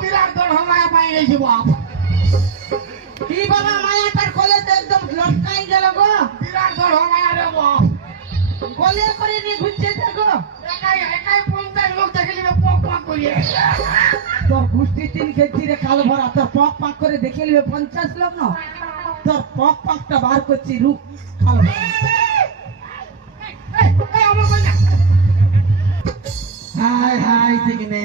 বিরাট বড় মায়া পাই গেছি বাপ। কি বাবা মায়াটার কোলে তো একদম লটকাই গেল গো। বিরাট বড় মায়া রে বাপ। কোলে করে নিয়ে ঘুরছে দেখো। একাই একাই 50 লোক দেখে নিবে পক পক করিয়ে। তোর গুষ্টি 3 কেজি রে কাল ভরা তোর পক পাক করে দেখে নিবে 50 লোক না। তোর পক পাকটা বার করছি রুক কাল ভরা। এই আমার কই না। হাই হাই ঠিক নে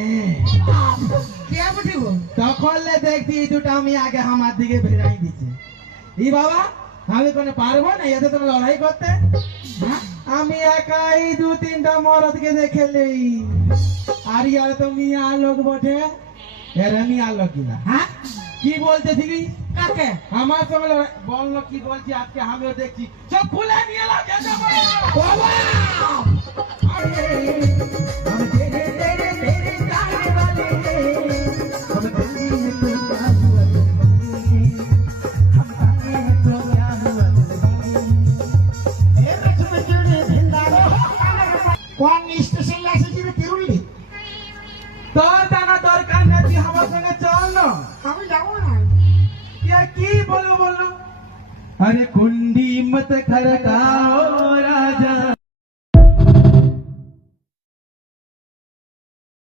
কে বুঝিব? তখন দেখছি দুটো আমি আগে আমার দিকে ভিড়াই দিচ্ছে। ই বাবা আমি কোনো পারবো না এতে তোর লড়াই করতে? হ্যাঁ? আমি একাই 2-3টা মরদকে দেখে নেই। আর ইয়ার তো মিয়া লোক বটে। এর মিয়া লোক কিনা হ্যাঁ কি বলতেছিলি? কাকে? আমার সঙ্গে লড়াই বললো কি বলছি আজকে আমিও দেখছি সব খুলে নিয়ে এলাম বাবা हम तेरे तेरे तेरे जाने वाले हम दिल्ली में तो क्या हुआ हम आए हैं तो क्या हुआ এ পেছনে জুড়ে ভিন্দালো। কোন স্টেশন লাইসে দিবে তিরুলি? तो ताना दरकार नहीं हमारे संगे चल ना আমি যাব না। या की बोलो बोलो अरे कुंडी मत खड़काओ राजा